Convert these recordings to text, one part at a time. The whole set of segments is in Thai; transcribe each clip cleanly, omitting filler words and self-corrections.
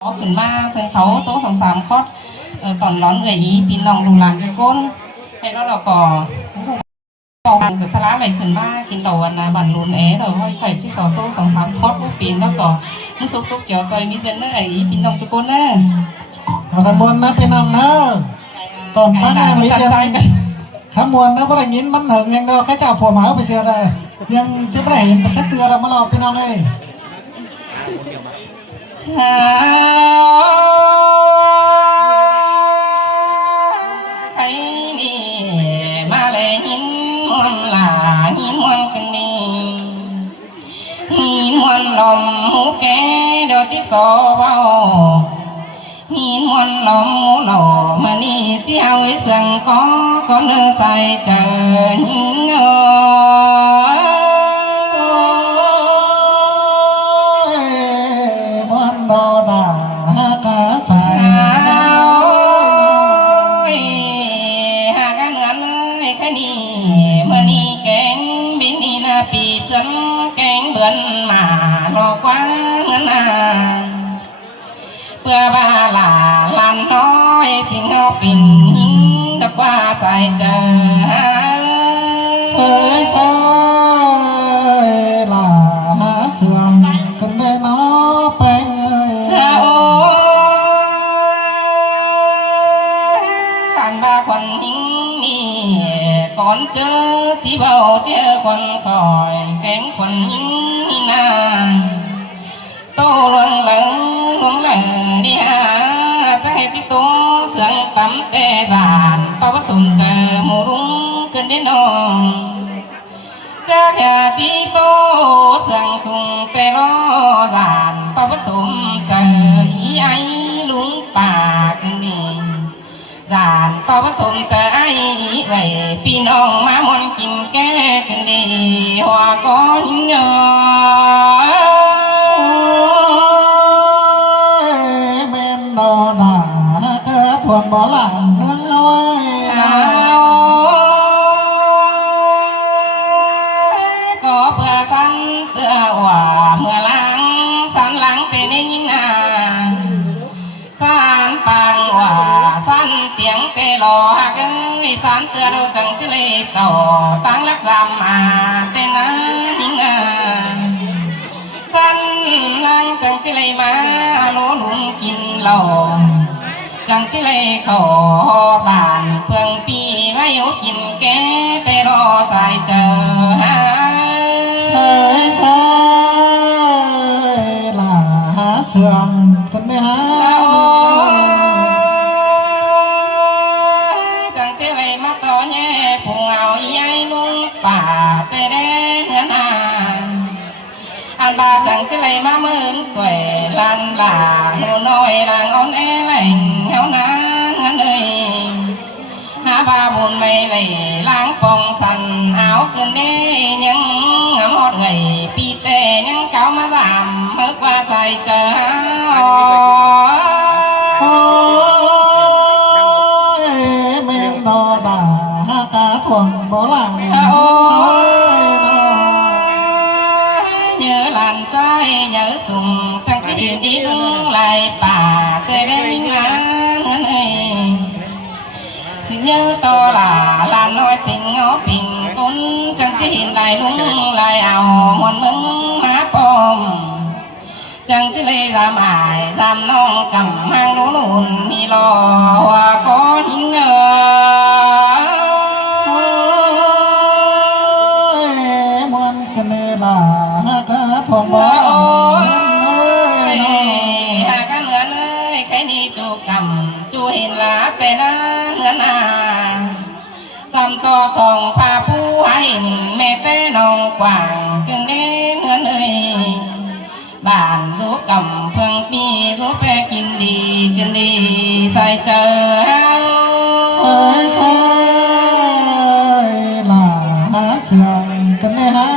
ขึ้นมาเชิญเขาโต๊ะสามคอดตอนร้อนอีปีน้องลุงหลานจุก้นให้เราก็บอกเกิดสละอะไรขึ้นมากินเหล่าวันนะบันรุนเราค่อยที่สอโต๊ะสามคอดผู้ปีนแล้วก็มุสุกตุ๊กเจียวตัวมีเซนเนอร์อีปีน้องจุก้นเนอร์เอาขมวนนะพี่น้องเนอะตอนฟังมีเสียงขมวนนะพวกเรายินมันถึงยังเราแค่จะผัวหมาไปเสียเลยยังจะไม่ได้เห็นชัดเตือนเรามาเราพี่น้องเลยใครนี่มาเลยหินมวนหลาหินมวนกันนี่หินมวนลมหูแก่เดี๋ยวที่โซเบาหินมวนลมหูหล่อมานี่เจ้าไอ้เสียงก็เนื้อใส่เจอหินเงาปีจนแกงเบือนมาโลกว้างเงินเพื่อบาลาลานน้อยสิ่งเอาปิ่นยิงดอกว่าใส่เจอเสยเสยลาหาเสื่อมกันได้น้อแปงโอ้ขันบาคนยิงนี่ก่อนเจอที่เบาเจอคนคอยแกงคนยิงนี่นาโตลงเหลือดีฮะจังเหตุจิตโตเสียงต่ำแต่สานต่อผสมเจอหมูรุ้งเกินได้น้องจากเหตุจิตโตเสียงสูงแต่ล้อสานต่อผสมเจออีไอลุงป่าเกินดีจานต่อผสมเจอไอ้ไว้พี่น้องมามอนกินแก้กันดีหัวก้อนเงาเมนโดดาเธอทวนบ่อหลังเนื้อเอาไว้ก็เพื่อสันเตือว่าเมื่อล้างสันหลังเตนยิ่งนาสันปังว่าสันเตียงเตลอหักสันเตือเราจังจะเลยต่อตั้งรักจำมาเตนะยิ่งนาสันหลังจังจะเลยมาโลลุงกินเหล้าจังจะเลยขอบานเฟืองปีไม่ยกินแก่แต่รอสายเจอเสยเสยลาหาเสื่อมกันไม่หาจังจะเลยมาต่อแย่ผู้เอาใหญ่ลุงฝ่าแต่แดงเงินอันบาจังจะเลยมาเมืองกวยลันลาหนูน้อยลางอ่อนแอแหล่งเฮานั้นเงินหาบาบุญไม่เลยล้างปองสันเอาเกินได้ยังงามฮอดปีแต่ยังเก่ามาดำเมื่อกว่าใส่เจอเมนโดดาตาถ่วงบ่อหลังเนื้อหลานใจเนื้อสุ่มจังจีดิ้นไหลป่าเตะได้ยิ่งน้ำเงินสิ่งเนื้อต่อหลาลานน้อยสิ่งงอปิ่นกุ้นจังจีไหลลุงไหลเอาหมดมึงมาปอมจังจีเลยรำอายจำน้องกำห้างลุ้นนี่รอว่าก็ยิ่งมวนกันเนลาตาถ่วงบ่อหากันเหลือเลยใครนี่จูกำจูเห็นลาแต่นั้นเงินซ้ำต่อสองพาผู้ให้แม่แต่น้องกว่างกึ่งเด่นเงินบ้านจูกำเฟืองปีจูแปกินดีกึ่งดีใส่เจอเสยเสยลาหาเสื่อมกันไม่หา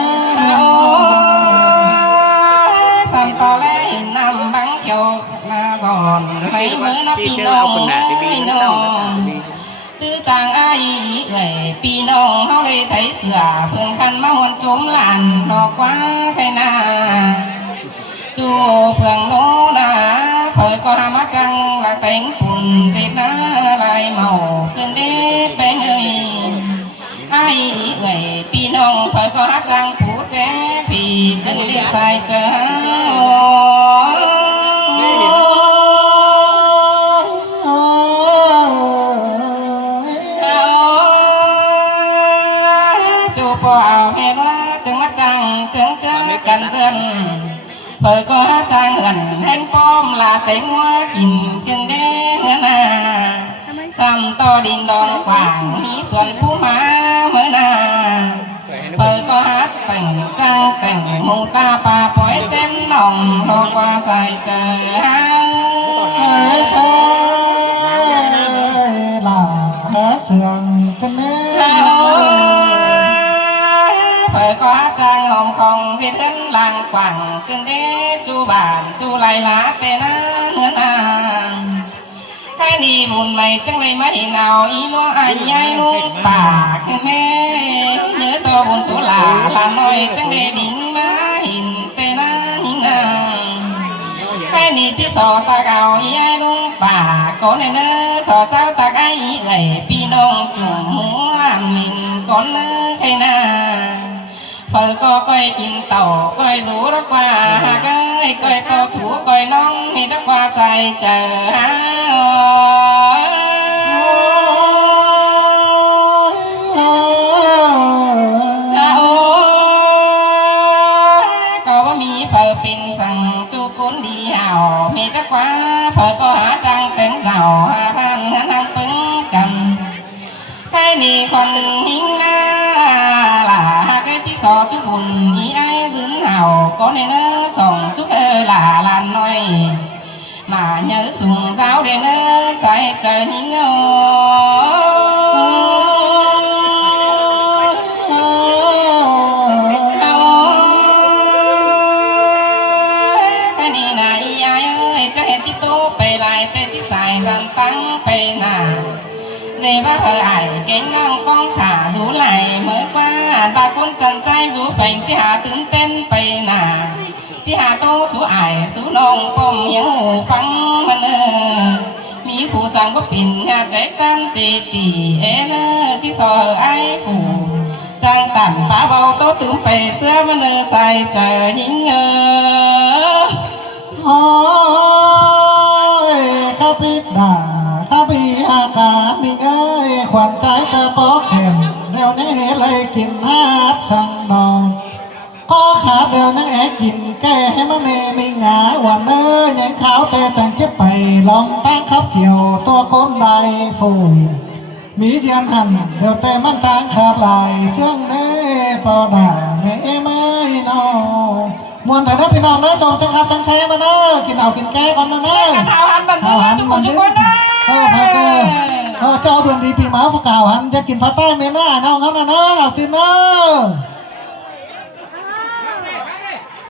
ซ้ำต่อแล้วนำบังเขียวมาสอนให้เมื่อนับพี่น้องตื้อต่างอ้ายพี่น้องเขาเลยไถเสือเพิ่งคันมาหวนจมหลานดอกว่าใครนาจูเฟืองโนนาไฟ phơi có ham mắt trăng là tiếng bùn thịt ná lại màu cơn đế bé người ai người pi nông phơi có hát trăng phú trẻ vì cơn đế sai chờ chú bỏ mẹ nó trứng mắt trăng trứng trứng cần dân phơi có hát trăng gần hên bom là tiếng hoa kìm kinh đế ngân à xăm to đình đòn quảng mỹ xuân phú má mới nà phơi có hát tình trăng tình mù ta pa phối chén nòng lo qua dài chờ sai là há sườn cái nế phơi có hát trăng hồng không thiên ấn làng quảng kinh đế chu bản chu lại lá tên ngân à cái đi buồn mày chẳng lấy mấy nào ý nó ai luôn bà cái mẹ nhớ to buồn số là nói chẳng để đỉnh má hình tên nhìn cái đi chỉ sò ta gạo ý ai luôn bà có này nữa sò cháu ta cái ý gầy pi nông chuồng muốn làm mình con nữa cái na phơi có coi chim tàu coi rú đó qua cái coi tàu thủ coi nón thì đó qua say chờ có bá mi phơi pin sang chu cuốn đi hào thì đó qua phơi có há trăng tiếng giàu than ngắn pứng cầm cái này còn hình là cái chiếc sò chú bùn ý ai dính nào có nên nó sòng chút là nói mà nhớ sùng giáo để nó sai trời nhìn cái này là ý ai ơi chắc em chỉ tô bề lại tên chỉ xài gần tăng bề nà về bác ở ải cánh nong con thả rú lại mới qua ba con chân trai rú phành chỉ hà tướng tên bày nà chỉ hà tô sú ải sú nong bông những hù phăng mân mỹ phụ sang có pin nhà trái tan chê tỉ ế nơ chỉ sò ai phụ trang tản phá bao tô tướng bày xưa mân sai chờ nhìn ôi khá biết đà khá bị hạ cả mình ơi khoản trái ta có kèm đều nhé lấy kín hát sang đòn có khá đều nhé kín kê mà nè mình ngã hoàn ơi nhánh kháo tê chẳng chết bày lòng tăng khắp chiều to côn đài phùi mỹ diên hẳn đều tê mang trang khát lại xương nê bao đà mẹ mới nào muôn thời đóพี่น้องนะจงจังครับจังแซ่มาเนอะกินเอากินแก้ก่อนนะเนอะ hào hẳn bẩn chứ chú bùn chú con đó พาเกเจ้าเดือนดีปีหมาฝากาวหันจะกินฟ้าใต้เมน่าเนาะงั้นนะเนอะเอาจินเนอะ